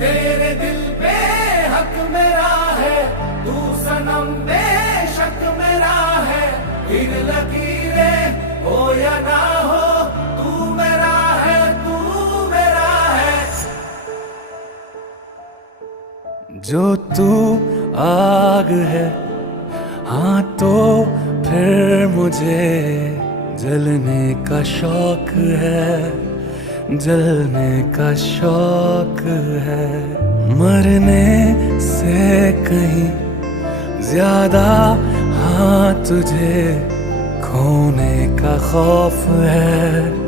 तेरे दिल पे हक मेरा है, तू सनम बेशक मेरा है। फिर लकीरें हो या ना हो, तू मेरा है, तू मेरा है। जो तू आग है, हाँ तो फिर मुझे जलने का शौक है, जलने का शौक है। मरने से कहीं ज्यादा हाँ तुझे खोने का खौफ है।